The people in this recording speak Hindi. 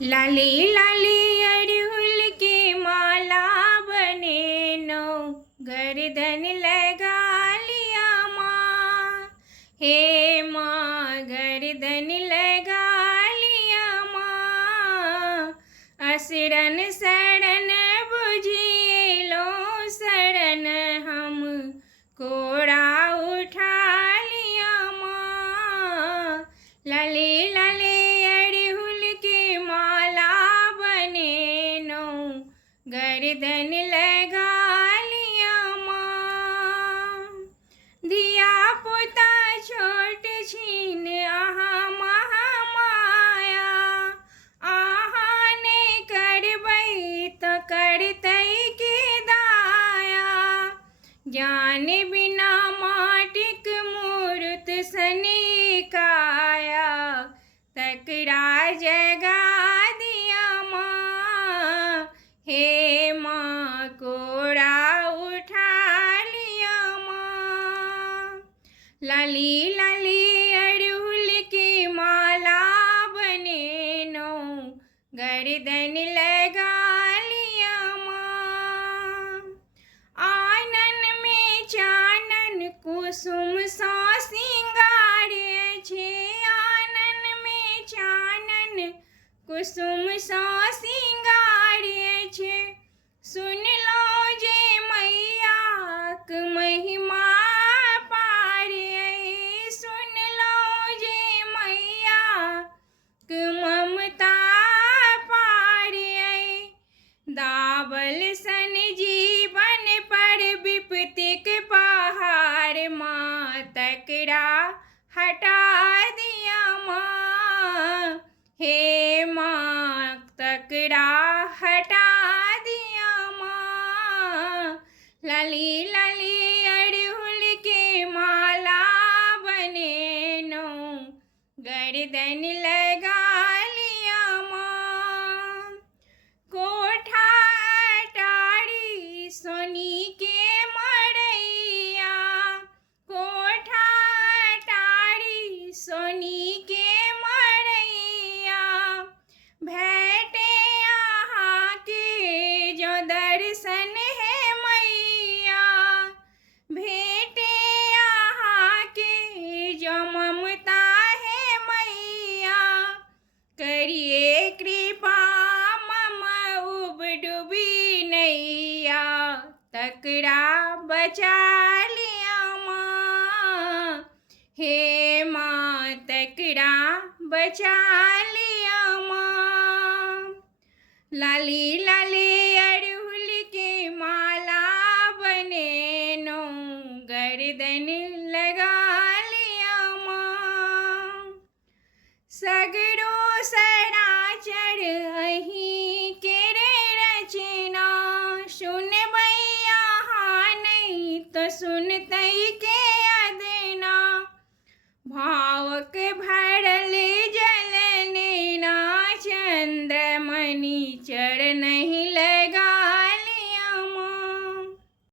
लाली लाली अड़हुल की माला बने नो, गर्दन लगा लिया माँ। हे माँ गर्दन लगा लिया माँ। असरन शरण बुझिए लो शरण, हम कोड़ा उठा लिया माँ। लाली लाली अड़हुल की माला बने नो, गर्दन लगा लिया माँ। दिया पुता छोट छीन आहा महामाया, आहा ने करबै तो करतै के दाया। ज्ञान बिना माटिक मूरत सनी काया, तकरा जगा दिया माँ। हे माँ कोड़ा उठा लिया माँ। लाली लाली अड़हुल की माला बने नो, गर्दन लगा लिया माँ। आनन में चानन कुसुम सा सिंगार छे, आनन में चानन कुसुम सा सिंगार छे। सुन लो जे मैयाक महिमा पार, सुन लो जे मैयाक ममता पार। दावल सन जीवन पर विपतिक पहाड़, माँ तकरा हटा दिया माँ। हे माँ तकरा हटा दिया माँ। लाली लाली अड़हुल की माला बने नो, गर्दन लगा लिया माँ। कोठा अटारी सोनी के मड़ैया, कोठा अटारी सोनी के मड़ैया। भेटे आहा के जो दर्शन है मैया, भेटे आहा के जो ममता है मैया। करिए कृपा मम उब डूबी नैया, तकरा बचा लिया माँ। हे माँ तकरा बचा लिया माँ। लाली लाली अड़हुल की माला बने नो, गर्दन लगा लिया माँ। सगरो सराचर अहीं केरे रचना, सुनबै आहाँ नहीं तो सुनतै के अदना। भावक भर